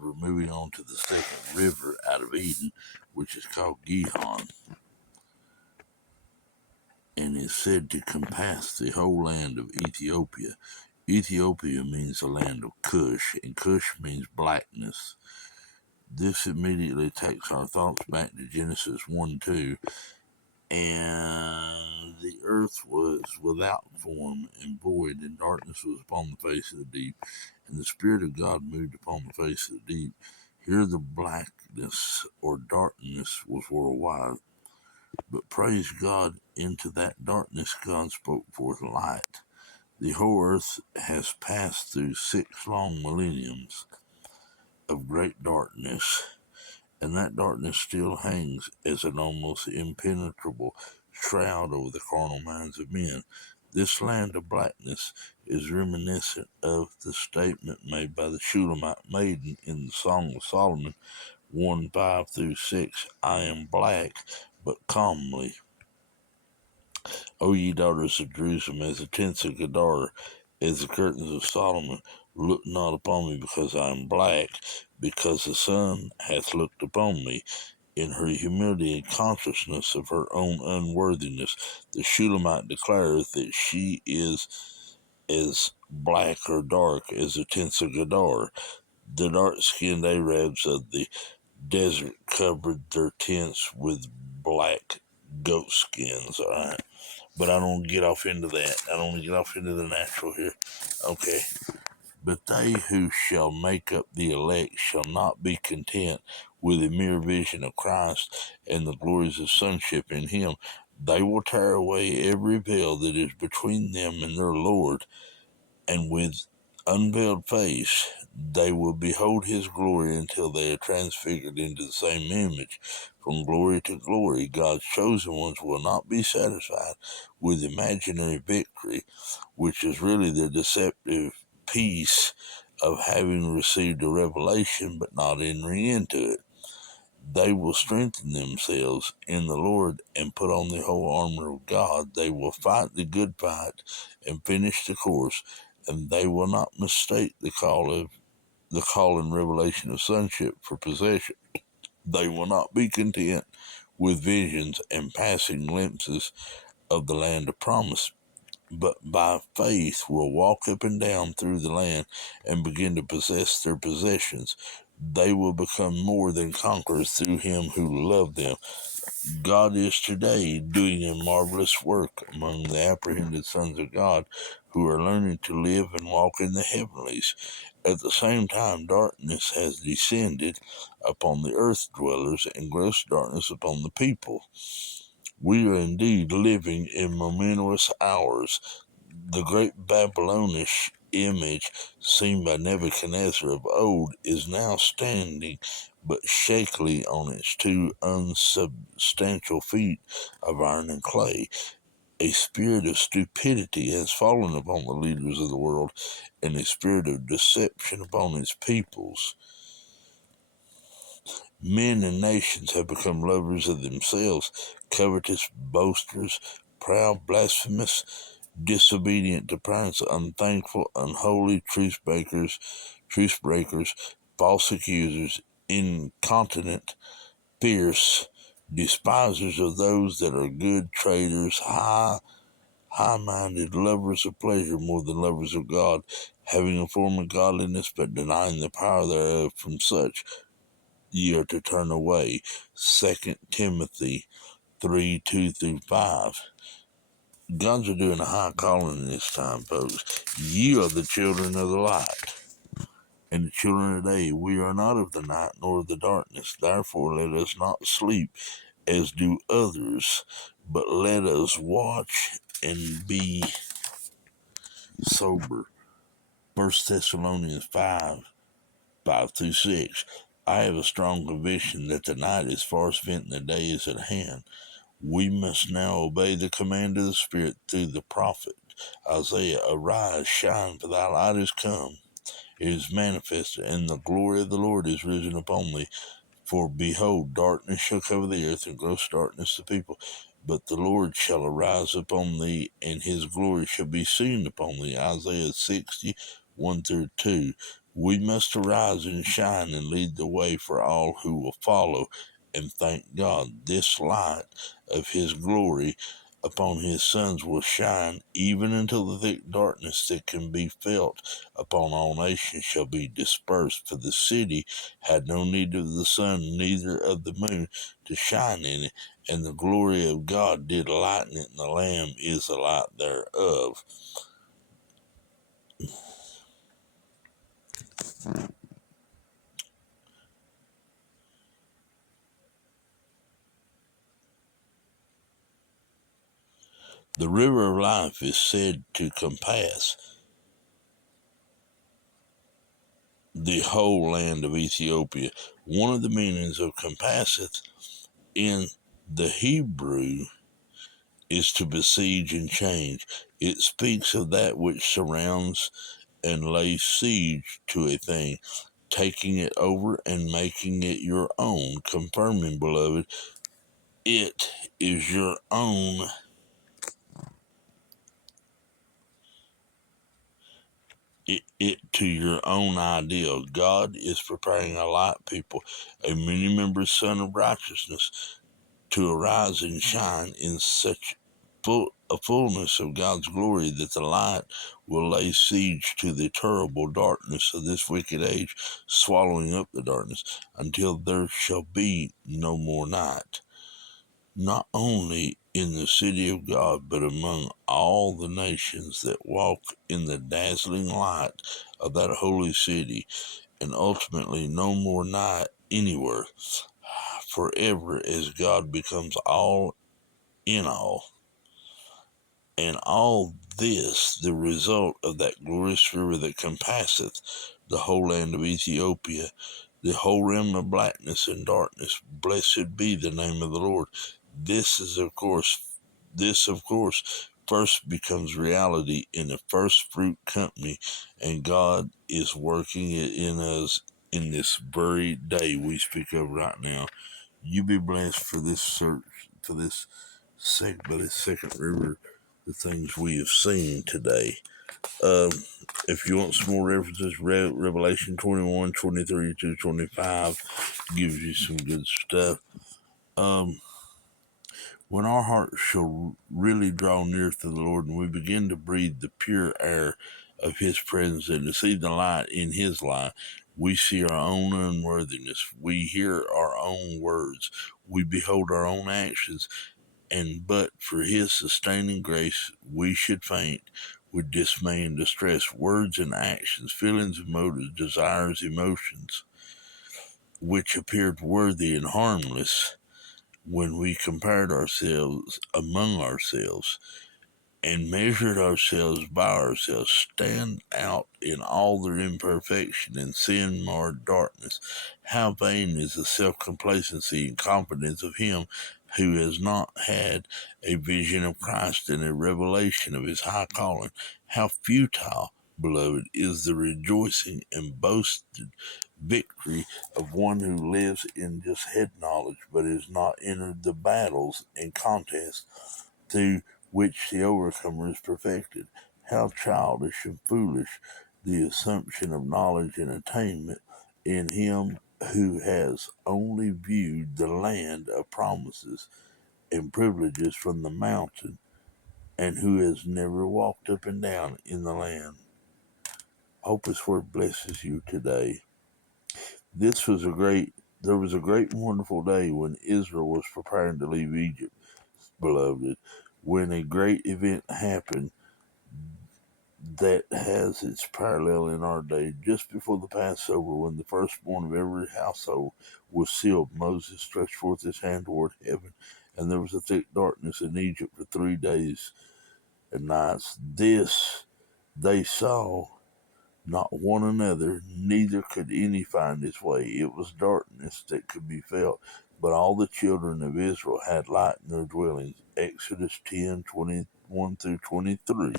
we're moving on to the second river out of Eden, which is called Gihon, and is said to compass the whole land of Ethiopia. Ethiopia means the land of Cush, and Cush means blackness. This immediately takes our thoughts back to Genesis 1:2, and the earth was without form and void, and darkness was upon the face of the deep, and the Spirit of God moved upon the face of the deep. Here the blackness or darkness was worldwide, but praise God, into that darkness God spoke forth light. The whole earth has passed through 6 long millenniums of great darkness, and that darkness still hangs as an almost impenetrable shroud over the carnal minds of men. This land of blackness is reminiscent of the statement made by the Shulamite maiden in the Song of Solomon 1:5-6. I am black, but calmly. O ye daughters of Jerusalem, as the tents of Kedar, as the curtains of Solomon, look not upon me because I am black, because the sun hath looked upon me. In her humility and consciousness of her own unworthiness, the Shulamite declares that she is as black or dark as the tents of Kedar. The dark-skinned Arabs of the desert covered their tents with black goat skins, all right? But I don't get off into that. I don't get off into the natural here. Okay. But they who shall make up the elect shall not be content with a mere vision of Christ and the glories of sonship in him. They will tear away every veil that is between them and their Lord, and with unveiled face they will behold his glory until they are transfigured into the same image from glory to glory. God's chosen ones will not be satisfied with imaginary victory, which is really the deceptive peace of having received a revelation but not entering into it. They will strengthen themselves in the Lord and put on the whole armor of God. They will fight the good fight and finish the course, and they will not mistake the call and revelation of sonship for possession. They will not be content with visions and passing glimpses of the land of promise, but by faith will walk up and down through the land and begin to possess their possessions. They will become more than conquerors through him who loved them. God is today doing a marvelous work among the apprehended sons of God who are learning to live and walk in the heavenlies. At the same time, darkness has descended upon the earth dwellers and gross darkness upon the people. We are indeed living in momentous hours. The great Babylonish image seen by Nebuchadnezzar of old is now standing but shakily on its 2 unsubstantial feet of iron and clay. A spirit of stupidity has fallen upon the leaders of the world, and a spirit of deception upon its peoples. Men and nations have become lovers of themselves, covetous, boasters, proud, blasphemous, disobedient to parents, unthankful, unholy, truce breakers, false accusers, incontinent, fierce, despisers of those that are good, traitors, high-minded, lovers of pleasure more than lovers of God, having a form of godliness but denying the power thereof. From such ye are to turn away. 2 Timothy 3:2-5. God's are doing a high calling in this time, folks. Ye are the children of the light, and the children of the day. We are not of the night nor of the darkness. Therefore let us not sleep as do others, but let us watch and be sober. 1 Thessalonians 5:5-6. I have a strong conviction that the night is far spent and the day is at hand. We must now obey the command of the Spirit through the prophet Isaiah. Arise, shine, for thy light is come. It is manifested, and the glory of the Lord is risen upon thee. For behold, darkness shall cover the earth, and gross darkness the people. But the Lord shall arise upon thee, and his glory shall be seen upon thee. Isaiah 60:1-2. We must arise and shine and lead the way for all who will follow. And thank God, this light of His glory upon His sons will shine even until the thick darkness that can be felt upon all nations shall be dispersed. For the city had no need of the sun, neither of the moon to shine in it, and the glory of God did lighten it, and the Lamb is the light thereof. The river of life is said to compass the whole land of Ethiopia. One of the meanings of compasseth in the Hebrew is to besiege and change. It speaks of that which surrounds and lays siege to a thing, taking it over and making it your own, confirming, beloved, it is your own. It to your own ideal. God is preparing a light people, a many membered Son of Righteousness, to arise and shine in such a fullness of God's glory that the light will lay siege to the terrible darkness of this wicked age, swallowing up the darkness until there shall be no more night. Not only in the city of God, but among all the nations that walk in the dazzling light of that holy city, and ultimately no more night anywhere, forever, as God becomes all in all. And all this the result of that glorious river that compasseth the whole land of Ethiopia, the whole realm of blackness and darkness. Blessed be the name of the Lord. This is, of course, first becomes reality in the first fruit company, and God is working it in us in this very day we speak of right now. You be blessed for this search, for this second river, the things we have seen today. Um, if you want some more references, Revelation 21, 23 to 25 gives you some good stuff. When our hearts shall really draw near to the Lord and we begin to breathe the pure air of His presence and to see the light in His light, we see our own unworthiness. We hear our own words. We behold our own actions. And but for His sustaining grace, we should faint with dismay and distress. Words and actions, feelings and motives, desires, emotions, which appeared worthy and harmless when we compared ourselves among ourselves and measured ourselves by ourselves, stand out in all their imperfection and sin marred darkness. How vain is the self complacency and confidence of him who has not had a vision of Christ and a revelation of His high calling. How futile, beloved, is the rejoicing and boasted victory of one who lives in just head knowledge but has not entered the battles and contests through which the overcomer is perfected. How childish and foolish the assumption of knowledge and attainment in him who has only viewed the land of promises and privileges from the mountain, and who has never walked up and down in the land. Hope His word blesses you today. There was a great and wonderful day when Israel was preparing to leave Egypt, beloved, when a great event happened that has its parallel in our day. Just before the Passover, when the firstborn of every household was sealed, Moses stretched forth his hand toward heaven, and there was a thick darkness in Egypt for 3 days and nights. This they saw not one another, neither could any find his way. It was darkness that could be felt, but all the children of Israel had light in their dwellings. Exodus 10:21 through 23.